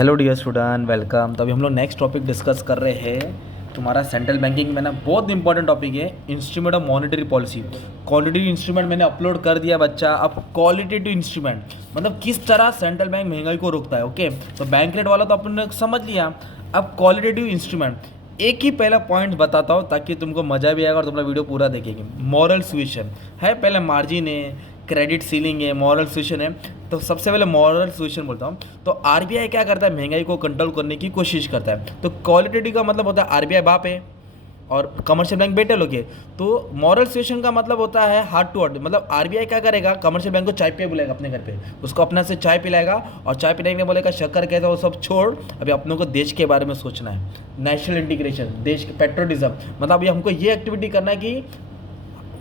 Hello dear student, welcome. तो अभी हम लोग नेक्स्ट टॉपिक डिस्कस कर रहे हैं। तुम्हारा सेंट्रल बैंकिंग में ना बहुत इंपॉर्टेंट टॉपिक है, instrument of monetary policy. Quantitative instrument मैंने अपलोड कर दिया बच्चा। अब क्वालिटेटिव इंस्ट्रूमेंट मतलब किस तरह सेंट्रल बैंक महंगाई को रोकता है। ओके, तो बैंक रेट वाला तो अपन समझ लिया। अब क्वालिटेटिव इंस्ट्रूमेंट एक ही पहला पॉइंट बताता हूँ ताकि तुमको मज़ा भी आएगा और तुम्हारा वीडियो पूरा देखेंगे। मॉरल सुएशन है, पहले मार्जिन है, क्रेडिट सीलिंग है, मॉरल सुएशन है। तो सबसे पहले मॉरल सुएशन बोलता हूँ। तो आरबीआई क्या करता है, महंगाई को कंट्रोल करने की कोशिश करता है। तो क्वालिटेटिव का मतलब होता है आरबीआई बाप है और कमर्शियल बैंक बेटे लोग है। तो मॉरल सुएशन का मतलब होता है हार्ट टू हार्ट, मतलब आरबीआई क्या करेगा, कमर्शियल बैंक को चाय पे बुलाएगा अपने घर पे, उसको अपना से चाय पिलाएगा और चाय पिलाने के बोलेगा शक्कर कहता है वो सब छोड़, अभी अपनों को देश के बारे में सोचना है, नेशनल इंटीग्रेशन, देश के पेट्रोटिज्म। मतलब अभी हमको ये एक्टिविटी करना है कि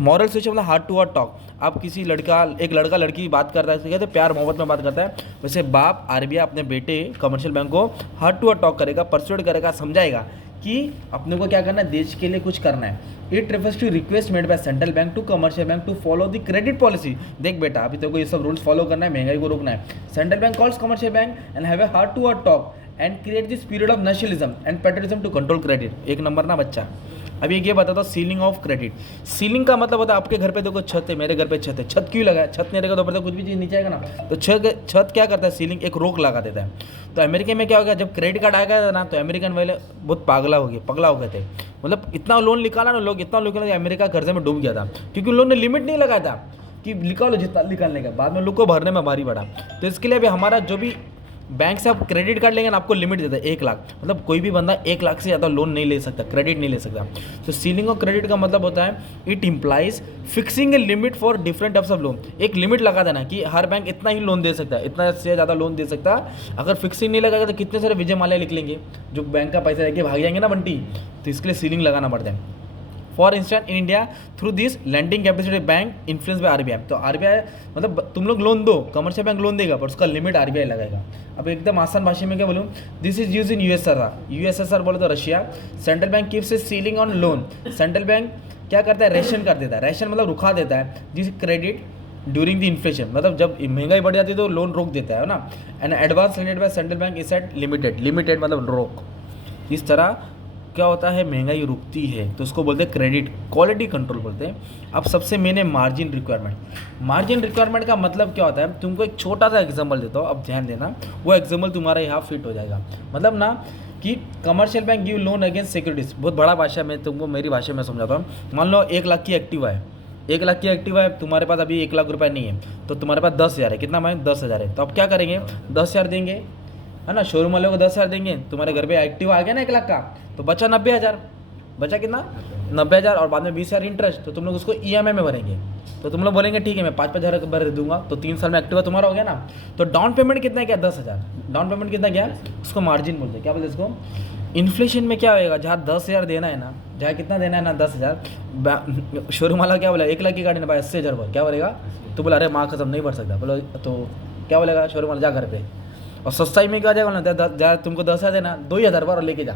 मॉरल सुएशन मतलब हार्ट टू हार्ट टॉक। आप किसी एक लड़का लड़की बात करता है तो प्यार मोहब्बत में बात करता है, वैसे बाप आरबीआई अपने बेटे कमर्शियल बैंक को हार्ट टू हार्ट टॉक करेगा, परसुएट करेगा, समझाएगा कि अपने को क्या करना है, देश के लिए कुछ करना है। It refers to request made by central bank to commercial bank to follow the credit policy. देख बेटा, अभी तेरे को ये सब रूल्स फॉलो करना है, महंगाई को रोकना है। Central bank calls commercial bank and have a heart to heart talk and create this period of nationalism and patriotism to control credit. एक नंबर ना बच्चा। अभी ये बताता हूँ सीलिंग ऑफ क्रेडिट। सीलिंग का मतलब होता है आपके घर पे देखो छत है, मेरे घर पे छत है। छत क्यों लगा है, छत नहीं रहेगा तो ऊपर तो कुछ भी चीज़ नीचे आएगा ना। तो छत क्या करता है, सीलिंग एक रोक लगा देता है। तो अमेरिका में क्या हो गया, जब क्रेडिट कार्ड आ गया था ना, तो अमेरिकन वाले बहुत पगला हो गए थे। मतलब इतना लोन निकाला ना लोग, इतना लोन निकाला, अमेरिका कर्जे में डूब गया था, क्योंकि लोन ने लिमिट नहीं लगाया था कि निकालो जितना निकालने का, बाद में लोग को भरने में भारी पड़ा। तो इसके लिए अभी हमारा जो भी बैंक से आप क्रेडिट कार्ड लेंगे ना, आपको लिमिट देता है 1 लाख। मतलब कोई भी बंदा 1 लाख से ज़्यादा लोन नहीं ले सकता, क्रेडिट नहीं ले सकता। तो सीलिंग ऑफ क्रेडिट का मतलब होता है it implies fixing a limit for different types of loan. एक लिमिट लगा देना कि हर बैंक इतना ही लोन दे सकता है, इतना से ज़्यादा लोन दे सकता है। अगर फिक्सिंग नहीं लगाएगा तो कितने सारे विजय माल्या लिख लेंगे जो बैंक का पैसा लेके भाग जाएंगे ना बंटी। तो इसके लिए सीलिंग लगाना पड़ता है। For instance in India through this lending capacity bank influence by RBI. तो आरबीआई मतलब तुम लोग लोन दो, कमर्शियल बैंक लोन देगा पर उसका लिमिट आरबीआई लगाएगा। अब एकदम आसान भाषा में क्या बोलूँ, this is use in USSR बोले तो Russia. Central bank keeps A ceiling on loan. Central bank क्या करता है, रेशन कर देता है। रेशन मतलब रुका देता है जिस क्रेडिट ड्यूरिंग द इन्फ्लेशन, मतलब जब महंगाई बढ़ जाती है तो लोन रोक देता है ना। And advance rated by central bank is at limited मतलब रोक। इस तरह क्या होता है, महंगाई रुकती है, तो उसको बोलते हैं क्रेडिट क्वालिटी कंट्रोल बोलते हैं। अब सबसे मेन है मार्जिन रिक्वायरमेंट। मार्जिन रिक्वायरमेंट का मतलब क्या होता है, तुमको एक छोटा सा एग्जांपल देता हूँ, अब ध्यान देना, वो एग्जांपल तुम्हारा यहाँ फिट हो जाएगा। मतलब ना कि commercial bank give loan against securities, बहुत बड़ा भाषा में तुमको मेरी भाषा में समझाता हूँ। मान लो 1 लाख की एक्टिवा है, 1 लाख की एक्टिवा है, तुम्हारे पास अभी 1 लाख रुपये नहीं है, तो तुम्हारे पास 10,000 है। कितना मांगे, 10,000 है। तो अब क्या करेंगे, 10,000 देंगे, है ना, शोरूम वाले को 10,000 देंगे, तुम्हारे घर पे एक्टिवा आ गया ना 1 लाख का, तो बचा 90,000। बचा कितना, 90,000, और बाद में 20,000 इंटरेस्ट। तो तुम लोग उसको ईएमआई में भरेंगे। तो तुम लोग बोलेंगे ठीक है मैं 5,000 भर दूंगा, तो 3 साल में एक्टिवा तुम्हारा हो गया ना। तो डाउन पेमेंट कितना क्या, 10,000। डाउन पेमेंट कितना क्या, उसको मार्जिन बोलते हैं। क्या बोलते हैं इसको, इन्फ्लेशन में क्या होएगा, जहाँ 10,000 देना है ना, जहाँ कितना देना है ना 10,000, शोरूम वाला क्या बोला, 1 लाख की गाड़ी ना भाई 80,000 भर, क्या बोलेगा, तो बोला अरे माँ कसम नहीं भर सकता, बोलो तो क्या बोलेगा शोरूम वाला, जा घर पे। और सस्ताई में क्या जाएगा ना, तुमको 10,000 देना, 2,000 भर और लेके जा,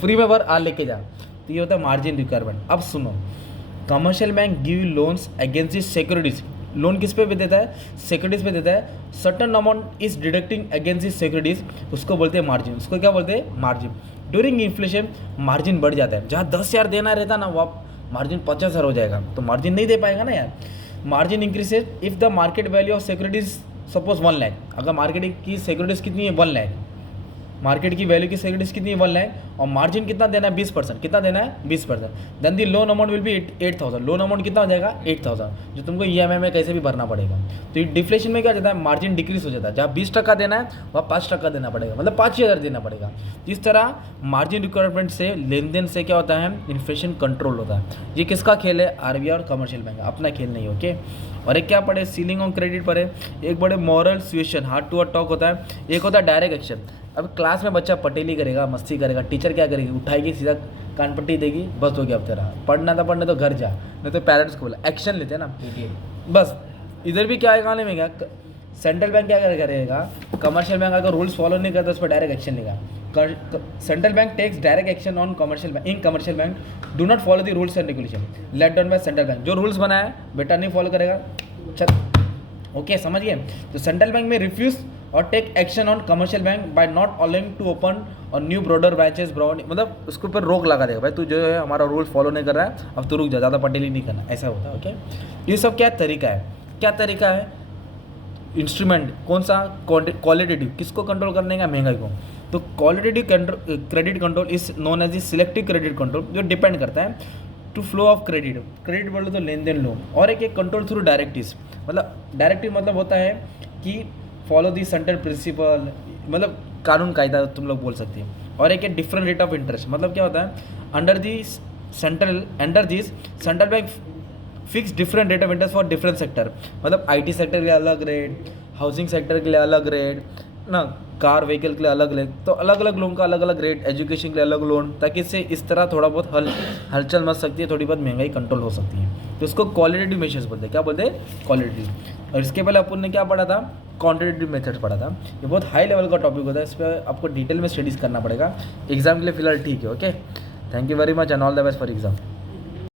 फ्री में भर आ लेके जा। तो ये होता है मार्जिन रिक्वायरमेंट। अब सुनो, commercial bank give loans against this securities. Loan किस पे देता है, सिक्योरिटीज पे देता है। Certain amount is deducting against this securities, उसको बोलते हैं मार्जिन। उसको क्या बोलते हैं, मार्जिन। ड्यूरिंग इन्फ्लेशन मार्जिन बढ़ जाता है, जहाँ 10,000 देना रहता ना, वो मार्जिन 50,000 हो जाएगा, तो मार्जिन नहीं दे पाएगा ना यार। Margin increases if the market value of securities suppose 1 lakh. अगर मार्केट की सिक्योरिटीज कितनी है, 1 लाख, मार्केट की वैल्यू की सिक्योरिटीज कितनी है, 1 लाख, और मार्जिन कितना देना है, 20%। कितना देना है, 20%। Then the loan amount will be 8,000। Loan amount कितना हो जाएगा, 8,000, जो तुमको ईएमआई में कैसे भी भरना पड़ेगा। तो ये डिफ्लेशन में क्या जाता है, मार्जिन डिक्रीज हो जाता है, जहाँ 20% देना है वहाँ 5% देना पड़ेगा, मतलब 5,000 देना पड़ेगा। इस तरह मार्जिन रिक्वायरमेंट से, लेन देन से क्या होता है, इन्फ्लेशन कंट्रोल होता है। ये किसका खेल है, आरबीआई और कमर्शियल बैंक, अपना खेल नहीं। ओके, और एक क्या पढ़े, सीलिंग ऑन क्रेडिट पढ़े, एक बड़े moral suasion, heart to heart talk होता है, एक होता है डायरेक्ट एक्शन। अब क्लास में बच्चा पटेली करेगा, मस्ती करेगा, टीचर क्या करेगी, उठाएगी सीधा कान पट्टी देगी, बस हो गया अब तेरा, पढ़ना था पढ़ने तो घर जा, नहीं तो पेरेंट्स को बोला, एक्शन लेते हैं ना बस। इधर भी क्या है, गाने में क्या, सेंट्रल बैंक क्या करेगा, कमर्शियल बैंक अगर रूल्स फॉलो नहीं करता उस पर डायरेक्ट एक्शन लेगा। Central bank takes direct action on commercial bank. In commercial bank do not follow the rules and regulation laid down by central bank. जो rules बनाया बेटा नहीं फॉलो करेगा, चल ओके समझिए। तो central bank may refuse or take action on commercial bank by not allowing to open or new broader branches brown, मतलब उसके ऊपर रोक लगा देगा, भाई तू जो है हमारा रूल फॉलो नहीं कर रहा है, अब तू रुक जा, ज़्यादा पटेली नहीं करना, ऐसा होता है। ओके, ये सब क्या तरीका है, क्या तरीका है, इंस्ट्रूमेंट कौन सा, क्वालिटेटिव किसको कंट्रोल करने का, महंगाई को। तो qualitative credit control is known as a selective credit control, जो डिपेंड करता है to flow of credit, credit बोलो तो लेन देन लो, और एक कंट्रोल थ्रू डायरेक्टिव्स, मतलब डायरेक्टिव मतलब होता है कि फॉलो दी सेंट्रल प्रिंसिपल, मतलब कानून कायदा तुम लोग बोल सकते हैं, और एक डिफरेंट रेट ऑफ इंटरेस्ट, मतलब क्या होता है, under this central bank fix different rate of interest for different sector, मतलब आईटी सेक्टर के लिए अलग रेट, हाउसिंग सेक्टर के लिए अलग रेट ना, कार व्हीकल के लिए अलग रेट, तो अलग अलग लोन का अलग अलग रेट, एजुकेशन के लिए अलग लोन, ताकि इससे इस तरह थोड़ा बहुत हलचल मच सकती है, थोड़ी बहुत महंगाई कंट्रोल हो सकती है। तो इसको क्वालिटेटिव मेजर्स बोलते हैं, क्या बोलते हैं, क्वालिटेटिव। और इसके पहले अपन ने क्या पढ़ा था, क्वांटिटेटिव मेथड्स पढ़ा था। ये बहुत हाई लेवल का टॉपिक होता है, इस पर आपको डिटेल में स्टडीज़ करना पड़ेगा, एग्जाम के लिए फिलहाल ठीक है। Okay, thank you very much and all the best for exam.